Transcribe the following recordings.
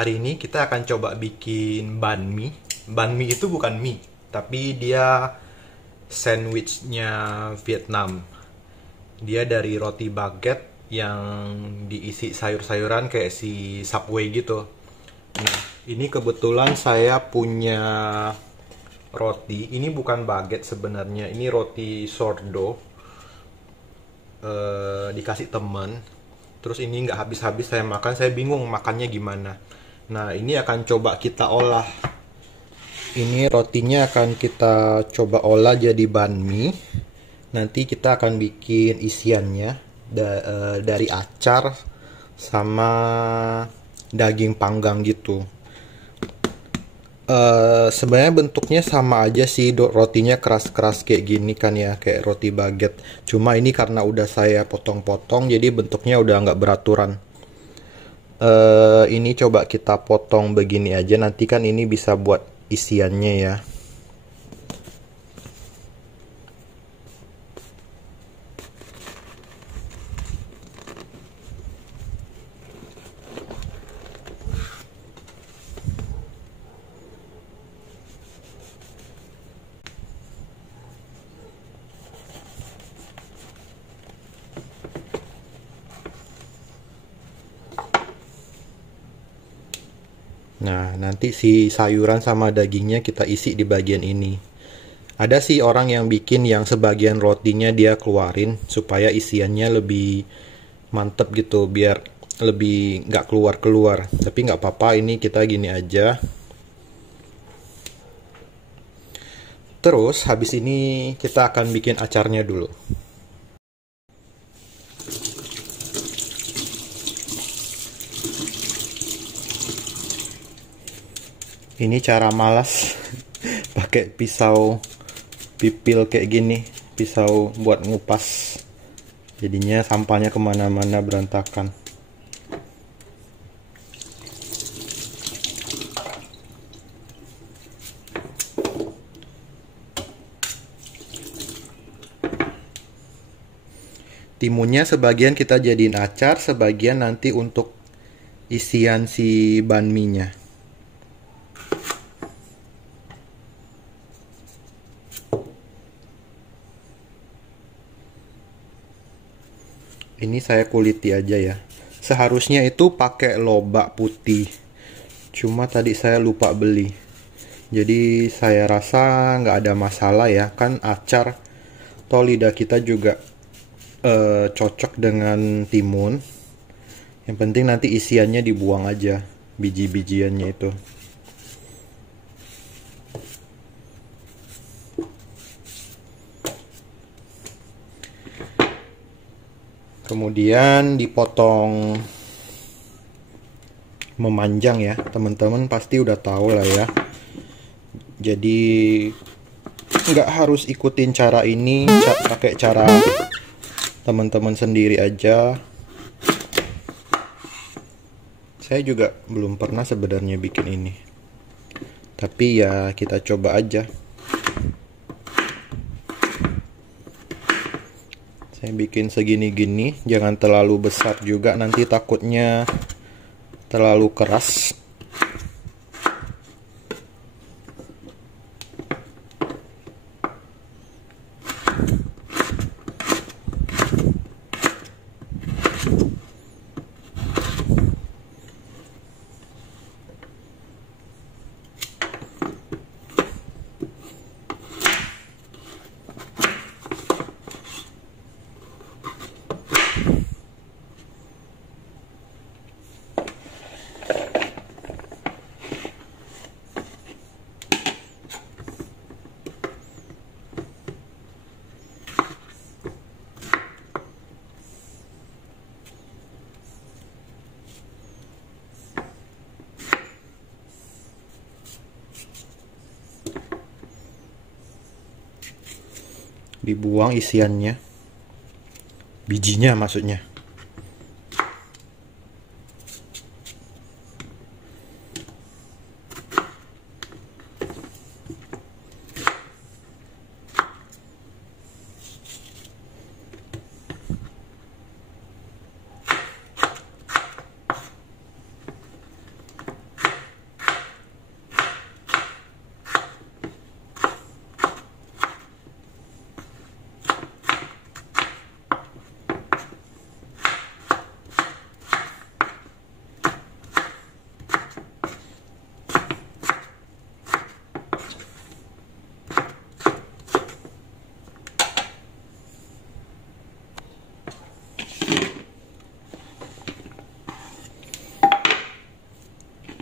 Hari ini kita akan coba bikin banh mi. Banh mi itu bukan mie, tapi dia sandwichnya Vietnam. Dia dari roti baguette yang diisi sayur-sayuran kayak si Subway gitu. Nah, ini kebetulan saya punya roti. Ini bukan baguette sebenarnya, ini roti sourdough. Dikasih temen. Terus ini nggak habis-habis saya makan, saya bingung makannya gimana. Nah, ini akan coba kita olah. Ini rotinya akan kita coba olah jadi banh mi. Nanti kita akan bikin isiannya dari acar sama daging panggang gitu. Sebenarnya bentuknya sama aja sih, rotinya keras-keras kayak gini kan ya, kayak roti baguette. Cuma ini karena udah saya potong-potong, jadi bentuknya udah nggak beraturan. Ini coba kita potong begini aja, nanti kan ini bisa buat isiannya ya. Nah, nanti si sayuran sama dagingnya kita isi di bagian ini. Ada sih orang yang bikin yang sebagian rotinya dia keluarin supaya isiannya lebih mantep gitu, biar lebih nggak keluar-keluar. Tapi nggak apa-apa, ini kita gini aja. Terus habis ini kita akan bikin acarnya dulu. Ini cara malas pakai pisau pipil kayak gini, pisau buat ngupas. Jadinya sampahnya kemana-mana berantakan. Timunnya sebagian kita jadiin acar, sebagian nanti untuk isian si banh mi-nya. Ini saya kuliti aja ya. Seharusnya itu pakai lobak putih. Cuma tadi saya lupa beli. Jadi saya rasa nggak ada masalah ya. Kan acar, toh lidah kita juga cocok dengan timun. Yang penting nanti isiannya dibuang aja. Biji-bijiannya itu. Kemudian dipotong memanjang ya, teman-teman pasti udah tahu lah ya. Jadi nggak harus ikutin cara ini, pakai cara teman-teman sendiri aja. Saya juga belum pernah sebenarnya bikin ini, tapi ya kita coba aja. Saya bikin segini-gini, jangan terlalu besar juga, nanti takutnya terlalu keras. Dibuang isiannya, bijinya maksudnya.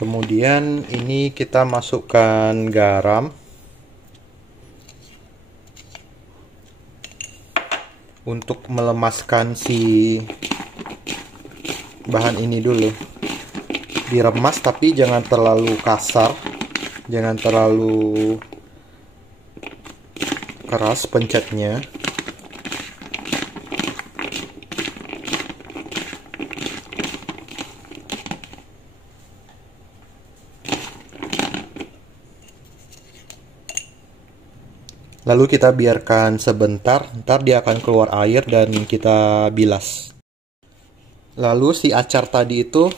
Kemudian ini kita masukkan garam untuk melemaskan si bahan ini dulu. Diremas tapi jangan terlalu kasar, jangan terlalu keras pencetnya. Lalu kita biarkan sebentar, ntar dia akan keluar air dan kita bilas. Lalu si acar tadi itu,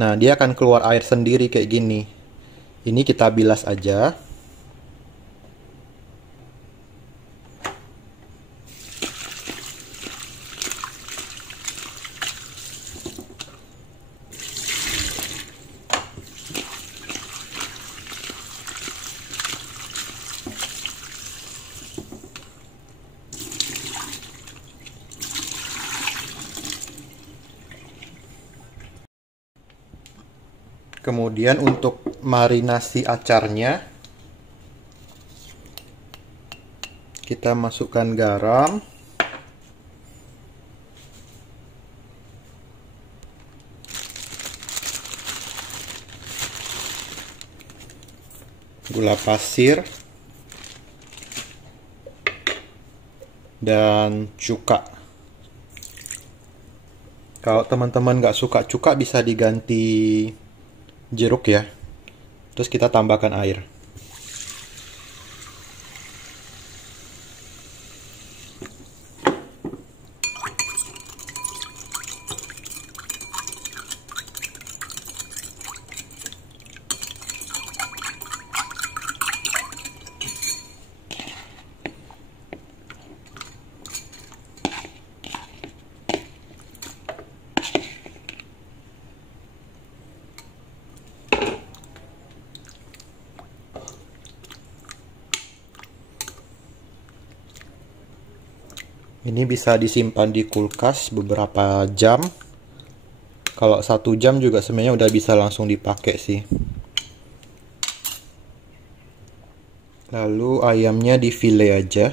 nah dia akan keluar air sendiri kayak gini. Ini kita bilas aja. Kemudian untuk marinasi acarnya, kita masukkan garam, gula pasir, dan cuka. Kalau teman-teman nggak suka cuka bisa diganti jeruk ya. Terus kita tambahkan air. Ini bisa disimpan di kulkas beberapa jam. Kalau 1 jam juga sebenarnya udah bisa langsung dipakai sih. Lalu ayamnya di file aja.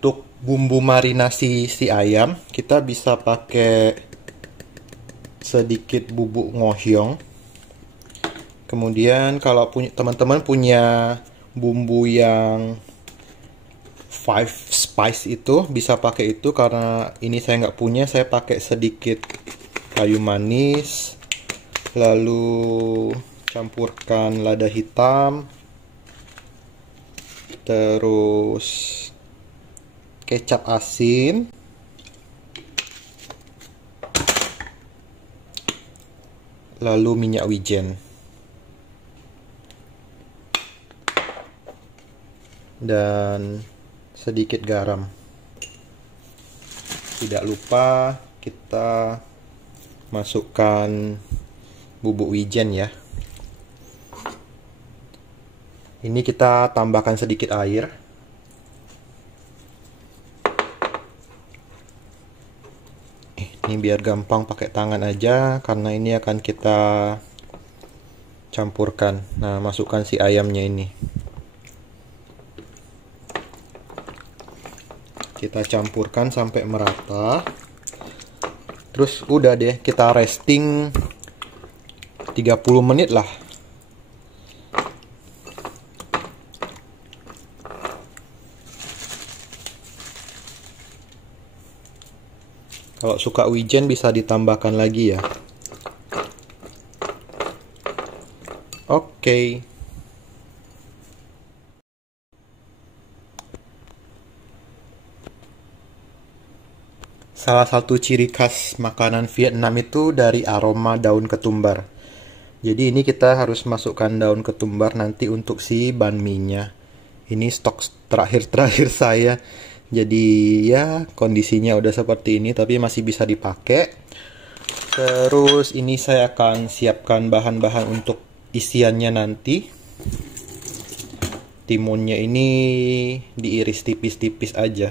Untuk bumbu marinasi si ayam, kita bisa pakai sedikit bubuk ngohyong. Kemudian kalau teman-teman punya bumbu yang 5 spice itu, bisa pakai itu. Karena ini saya nggak punya, saya pakai sedikit kayu manis. Lalu campurkan lada hitam. Terus kecap asin, lalu minyak wijen, dan sedikit garam. Tidak lupa kita masukkan bubuk wijen ya. Ini kita tambahkan sedikit air. Ini biar gampang pakai tangan aja, karena ini akan kita campurkan. Nah, masukkan si ayamnya ini. Kita campurkan sampai merata. Terus udah deh, kita resting 30 menit lah. Kalau suka wijen bisa ditambahkan lagi ya. Oke. Salah satu ciri khas makanan Vietnam itu dari aroma daun ketumbar. Jadi ini kita harus masukkan daun ketumbar nanti untuk si banh mi-nya. Ini stok terakhir saya. Jadi ya kondisinya udah seperti ini, tapi masih bisa dipakai. Terus ini saya akan siapkan bahan-bahan untuk isiannya nanti. Timunnya ini diiris tipis-tipis aja.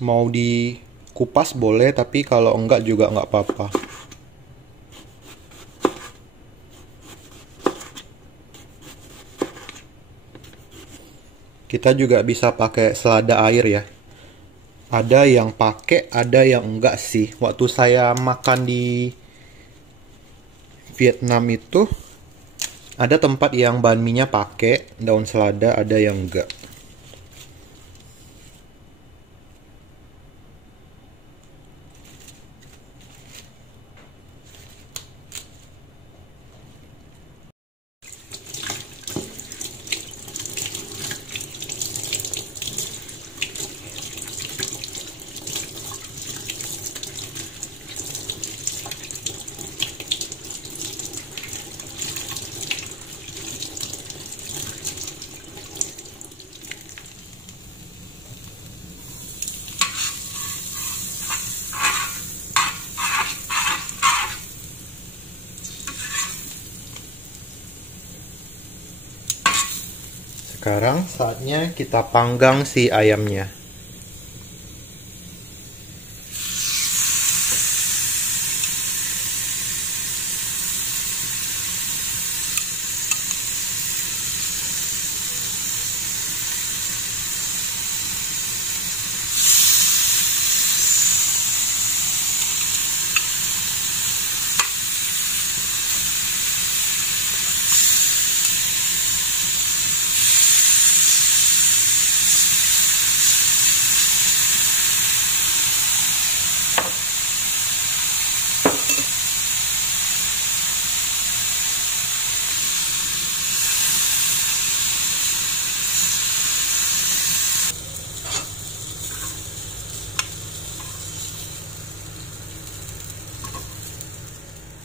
Mau dikupas boleh, tapi kalau enggak juga enggak apa-apa. Kita juga bisa pakai selada air ya. Ada yang pakai, ada yang enggak sih. Waktu saya makan di Vietnam itu, ada tempat yang banh mi-nya pakai daun selada, ada yang enggak. Sekarang saatnya kita panggang si ayamnya.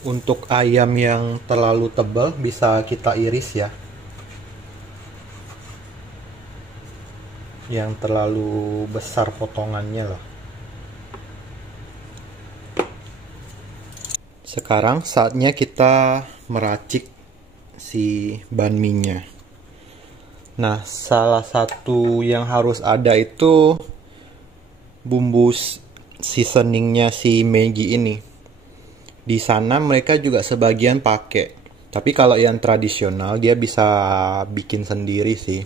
Untuk ayam yang terlalu tebal bisa kita iris ya. Yang terlalu besar potongannya loh. Sekarang saatnya kita meracik si banh mi-nya. Nah, salah satu yang harus ada itu bumbu seasoningnya si Maggi ini. Di sana mereka juga sebagian pakai. Tapi kalau yang tradisional dia bisa bikin sendiri sih.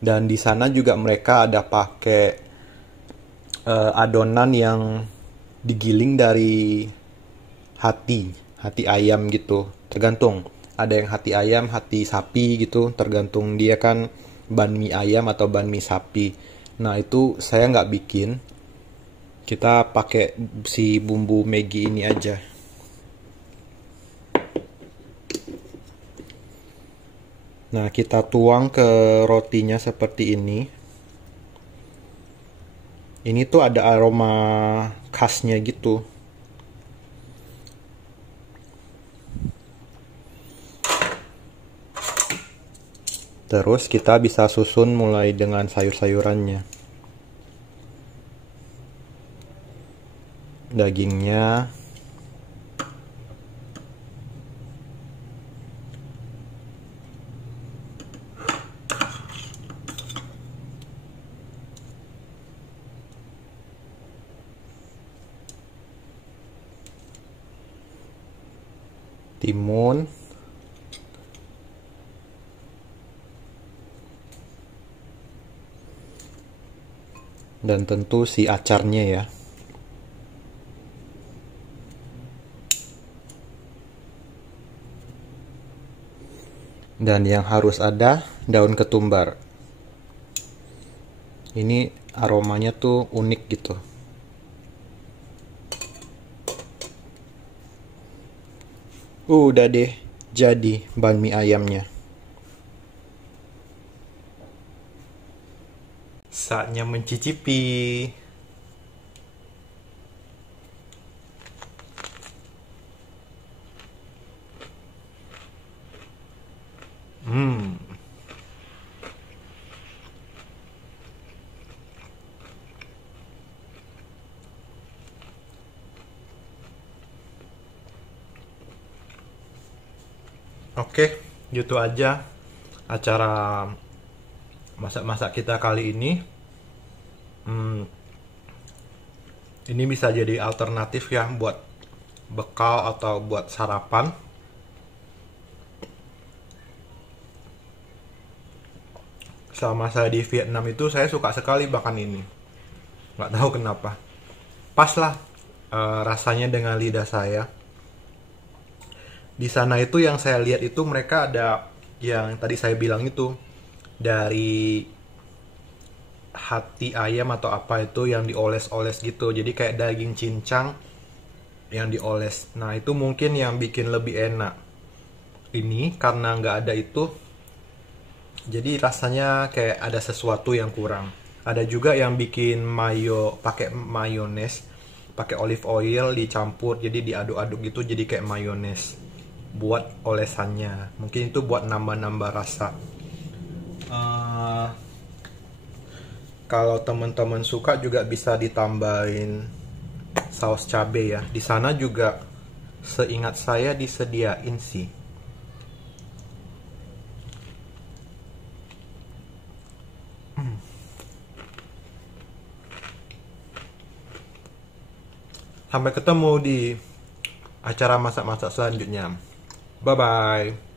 Dan di sana juga mereka ada pakai adonan yang digiling dari hati ayam gitu. Tergantung. Ada yang hati ayam, hati sapi gitu. Tergantung dia kan banh mi ayam atau banh mi sapi. Nah itu saya nggak bikin. Kita pakai si bumbu Maggi ini aja. Nah, kita tuang ke rotinya seperti ini. Ini tuh ada aroma khasnya gitu. Terus kita bisa susun mulai dengan sayur-sayurannya. Dagingnya. Timun, dan tentu si acarnya ya. Dan yang harus ada daun ketumbar. Ini aromanya tuh unik gitu. Udah deh, jadi banh mi ayamnya. Saatnya mencicipi. Oke, gitu aja acara masak-masak kita kali ini. Hmm, ini bisa jadi alternatif ya buat bekal atau buat sarapan. Selama saya di Vietnam itu saya suka sekali makan ini. Nggak tahu kenapa. Pas lah rasanya dengan lidah saya. Di sana itu yang saya lihat itu mereka ada yang tadi saya bilang itu dari hati ayam atau apa itu yang dioles-oles gitu. Jadi kayak daging cincang yang dioles. Nah itu mungkin yang bikin lebih enak. Ini karena nggak ada itu, jadi rasanya kayak ada sesuatu yang kurang. Ada juga yang bikin mayo pakai mayones, pakai olive oil dicampur, jadi diaduk-aduk gitu jadi kayak mayones. Buat olesannya, mungkin itu buat nambah-nambah rasa. Eh, Kalau teman-teman suka juga bisa ditambahin saus cabai ya. Di sana juga seingat saya disediain sih. Sampai ketemu di acara masak-masak selanjutnya. Bye bye.